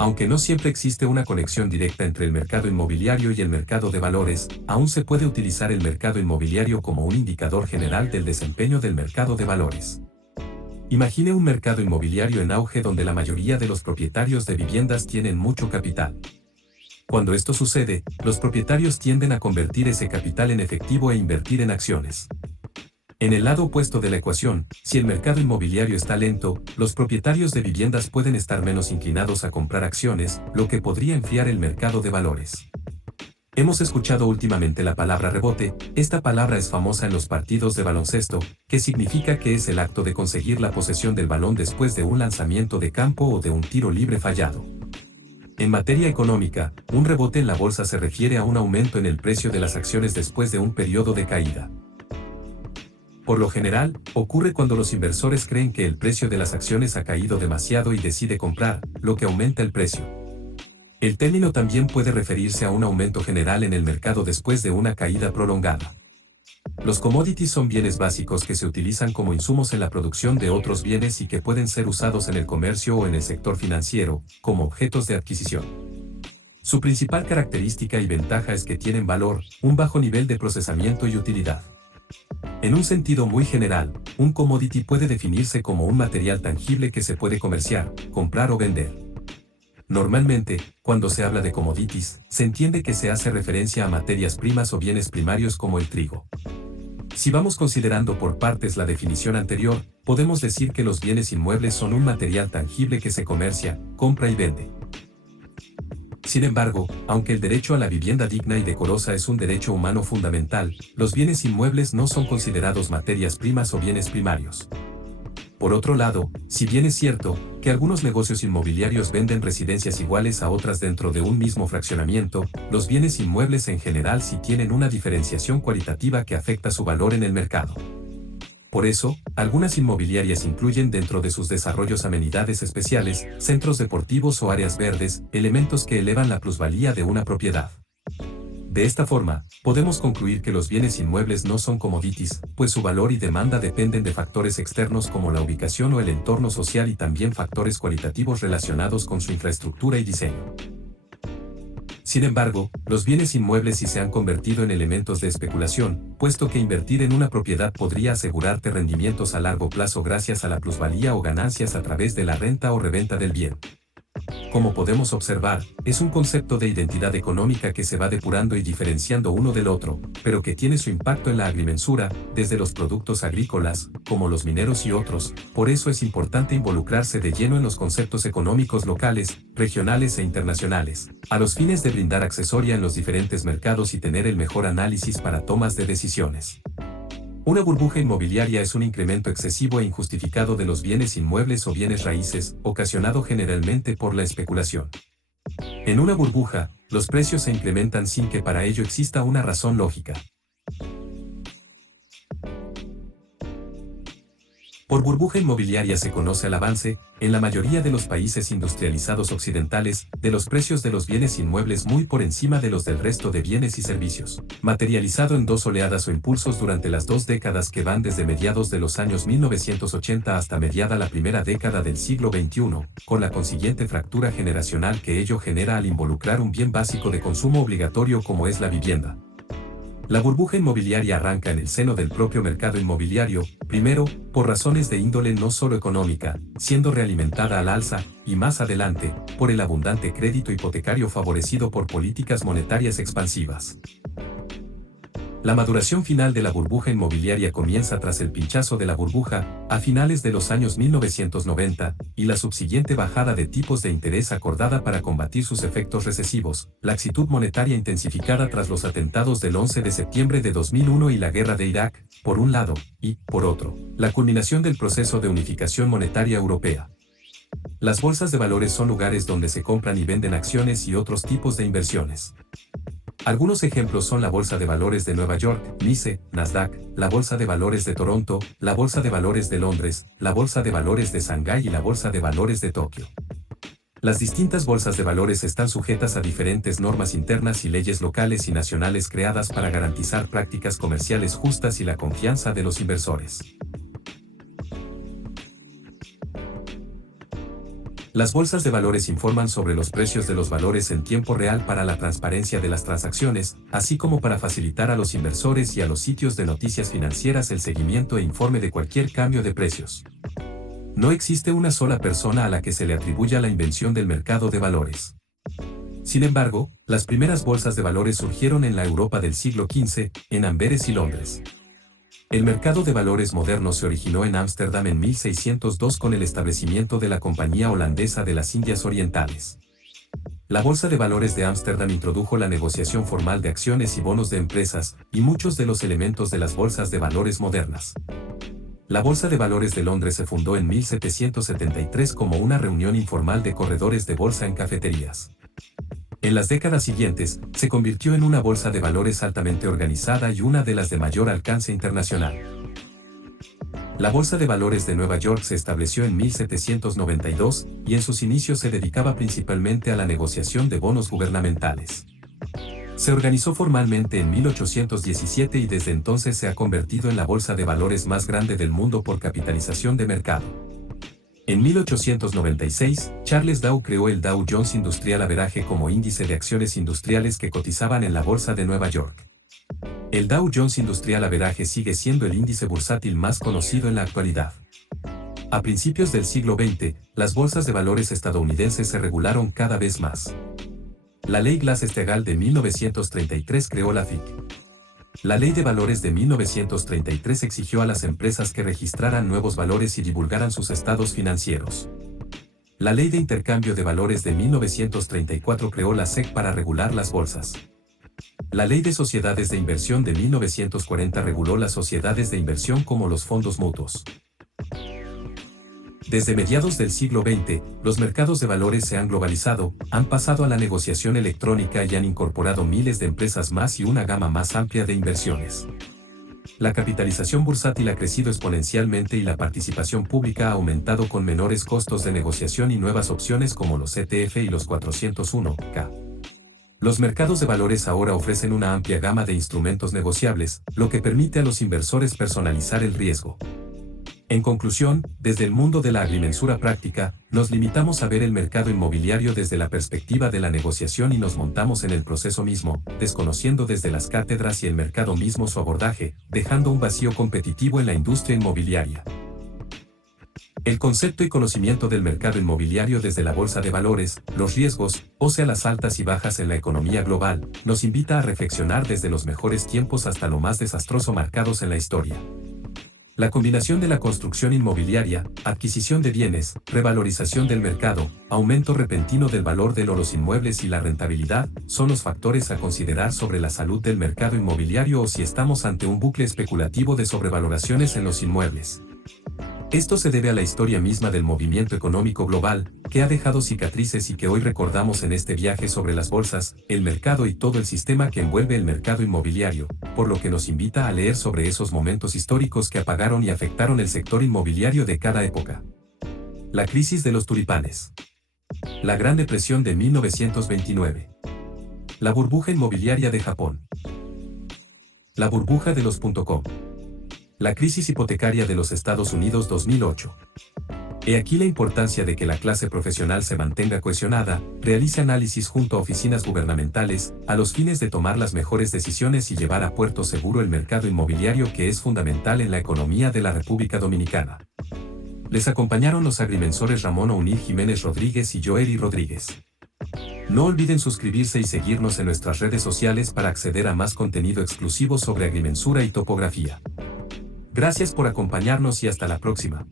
Aunque no siempre existe una conexión directa entre el mercado inmobiliario y el mercado de valores, aún se puede utilizar el mercado inmobiliario como un indicador general del desempeño del mercado de valores. Imagine un mercado inmobiliario en auge donde la mayoría de los propietarios de viviendas tienen mucho capital. Cuando esto sucede, los propietarios tienden a convertir ese capital en efectivo e invertir en acciones. En el lado opuesto de la ecuación, si el mercado inmobiliario está lento, los propietarios de viviendas pueden estar menos inclinados a comprar acciones, lo que podría enfriar el mercado de valores. Hemos escuchado últimamente la palabra rebote. Esta palabra es famosa en los partidos de baloncesto, que significa que es el acto de conseguir la posesión del balón después de un lanzamiento de campo o de un tiro libre fallado. En materia económica, un rebote en la bolsa se refiere a un aumento en el precio de las acciones después de un periodo de caída. Por lo general, ocurre cuando los inversores creen que el precio de las acciones ha caído demasiado y decide comprar, lo que aumenta el precio. El término también puede referirse a un aumento general en el mercado después de una caída prolongada. Los commodities son bienes básicos que se utilizan como insumos en la producción de otros bienes y que pueden ser usados en el comercio o en el sector financiero, como objetos de adquisición. Su principal característica y ventaja es que tienen valor, un bajo nivel de procesamiento y utilidad. En un sentido muy general, un commodity puede definirse como un material tangible que se puede comerciar, comprar o vender. Normalmente, cuando se habla de commodities, se entiende que se hace referencia a materias primas o bienes primarios como el trigo. Si vamos considerando por partes la definición anterior, podemos decir que los bienes inmuebles son un material tangible que se comercia, compra y vende. Sin embargo, aunque el derecho a la vivienda digna y decorosa es un derecho humano fundamental, los bienes inmuebles no son considerados materias primas o bienes primarios. Por otro lado, si bien es cierto que algunos negocios inmobiliarios venden residencias iguales a otras dentro de un mismo fraccionamiento, los bienes inmuebles en general sí tienen una diferenciación cualitativa que afecta su valor en el mercado. Por eso, algunas inmobiliarias incluyen dentro de sus desarrollos amenidades especiales, centros deportivos o áreas verdes, elementos que elevan la plusvalía de una propiedad. De esta forma, podemos concluir que los bienes inmuebles no son commodities, pues su valor y demanda dependen de factores externos como la ubicación o el entorno social y también factores cualitativos relacionados con su infraestructura y diseño. Sin embargo, los bienes inmuebles sí se han convertido en elementos de especulación, puesto que invertir en una propiedad podría asegurarte rendimientos a largo plazo gracias a la plusvalía o ganancias a través de la renta o reventa del bien. Como podemos observar, es un concepto de identidad económica que se va depurando y diferenciando uno del otro, pero que tiene su impacto en la agrimensura, desde los productos agrícolas, como los mineros y otros. Por eso es importante involucrarse de lleno en los conceptos económicos locales, regionales e internacionales, a los fines de brindar asesoría en los diferentes mercados y tener el mejor análisis para tomas de decisiones. Una burbuja inmobiliaria es un incremento excesivo e injustificado de los bienes inmuebles o bienes raíces, ocasionado generalmente por la especulación. En una burbuja, los precios se incrementan sin que para ello exista una razón lógica. Por burbuja inmobiliaria se conoce al avance, en la mayoría de los países industrializados occidentales, de los precios de los bienes inmuebles muy por encima de los del resto de bienes y servicios, materializado en dos oleadas o impulsos durante las dos décadas que van desde mediados de los años 1980 hasta mediada la primera década del siglo XXI, con la consiguiente fractura generacional que ello genera al involucrar un bien básico de consumo obligatorio como es la vivienda. La burbuja inmobiliaria arranca en el seno del propio mercado inmobiliario, primero, por razones de índole no solo económica, siendo realimentada al alza, y más adelante, por el abundante crédito hipotecario favorecido por políticas monetarias expansivas. La maduración final de la burbuja inmobiliaria comienza tras el pinchazo de la burbuja, a finales de los años 1990, y la subsiguiente bajada de tipos de interés acordada para combatir sus efectos recesivos, laxitud monetaria intensificada tras los atentados del 11 de septiembre de 2001 y la guerra de Irak, por un lado, y, por otro, la culminación del proceso de unificación monetaria europea. Las bolsas de valores son lugares donde se compran y venden acciones y otros tipos de inversiones. Algunos ejemplos son la Bolsa de Valores de Nueva York, NYSE, Nasdaq, la Bolsa de Valores de Toronto, la Bolsa de Valores de Londres, la Bolsa de Valores de Shanghái y la Bolsa de Valores de Tokio. Las distintas bolsas de valores están sujetas a diferentes normas internas y leyes locales y nacionales creadas para garantizar prácticas comerciales justas y la confianza de los inversores. Las bolsas de valores informan sobre los precios de los valores en tiempo real para la transparencia de las transacciones, así como para facilitar a los inversores y a los sitios de noticias financieras el seguimiento e informe de cualquier cambio de precios. No existe una sola persona a la que se le atribuya la invención del mercado de valores. Sin embargo, las primeras bolsas de valores surgieron en la Europa del siglo XV, en Amberes y Londres. El mercado de valores moderno se originó en Ámsterdam en 1602 con el establecimiento de la Compañía Holandesa de las Indias Orientales. La Bolsa de Valores de Ámsterdam introdujo la negociación formal de acciones y bonos de empresas, y muchos de los elementos de las bolsas de valores modernas. La Bolsa de Valores de Londres se fundó en 1773 como una reunión informal de corredores de bolsa en cafeterías. En las décadas siguientes, se convirtió en una bolsa de valores altamente organizada y una de las de mayor alcance internacional. La Bolsa de Valores de Nueva York se estableció en 1792 y en sus inicios se dedicaba principalmente a la negociación de bonos gubernamentales. Se organizó formalmente en 1817 y desde entonces se ha convertido en la bolsa de valores más grande del mundo por capitalización de mercado. En 1896, Charles Dow creó el Dow Jones Industrial Average como índice de acciones industriales que cotizaban en la Bolsa de Nueva York. El Dow Jones Industrial Average sigue siendo el índice bursátil más conocido en la actualidad. A principios del siglo XX, las bolsas de valores estadounidenses se regularon cada vez más. La Ley Glass-Steagall de 1933 creó la FIC. La Ley de Valores de 1933 exigió a las empresas que registraran nuevos valores y divulgaran sus estados financieros. La Ley de Intercambio de Valores de 1934 creó la SEC para regular las bolsas. La Ley de Sociedades de Inversión de 1940 reguló las sociedades de inversión como los fondos mutuos. Desde mediados del siglo XX, los mercados de valores se han globalizado, han pasado a la negociación electrónica y han incorporado miles de empresas más y una gama más amplia de inversiones. La capitalización bursátil ha crecido exponencialmente y la participación pública ha aumentado con menores costos de negociación y nuevas opciones como los ETF y los 401(k). Los mercados de valores ahora ofrecen una amplia gama de instrumentos negociables, lo que permite a los inversores personalizar el riesgo. En conclusión, desde el mundo de la agrimensura práctica, nos limitamos a ver el mercado inmobiliario desde la perspectiva de la negociación y nos montamos en el proceso mismo, desconociendo desde las cátedras y el mercado mismo su abordaje, dejando un vacío competitivo en la industria inmobiliaria. El concepto y conocimiento del mercado inmobiliario desde la bolsa de valores, los riesgos, o sea las altas y bajas en la economía global, nos invita a reflexionar desde los mejores tiempos hasta lo más desastroso marcados en la historia. La combinación de la construcción inmobiliaria, adquisición de bienes, revalorización del mercado, aumento repentino del valor de los inmuebles y la rentabilidad, son los factores a considerar sobre la salud del mercado inmobiliario o si estamos ante un bucle especulativo de sobrevaloraciones en los inmuebles. Esto se debe a la historia misma del movimiento económico global, que ha dejado cicatrices y que hoy recordamos en este viaje sobre las bolsas, el mercado y todo el sistema que envuelve el mercado inmobiliario, por lo que nos invita a leer sobre esos momentos históricos que apagaron y afectaron el sector inmobiliario de cada época. La crisis de los tulipanes. La Gran Depresión de 1929. La burbuja inmobiliaria de Japón. La burbuja de los .com. La crisis hipotecaria de los Estados Unidos 2008. He aquí la importancia de que la clase profesional se mantenga cohesionada, realice análisis junto a oficinas gubernamentales, a los fines de tomar las mejores decisiones y llevar a puerto seguro el mercado inmobiliario que es fundamental en la economía de la República Dominicana. Les acompañaron los agrimensores Ramón O'Neill Jiménez Rodríguez y Joely Rodríguez. No olviden suscribirse y seguirnos en nuestras redes sociales para acceder a más contenido exclusivo sobre agrimensura y topografía. Gracias por acompañarnos y hasta la próxima.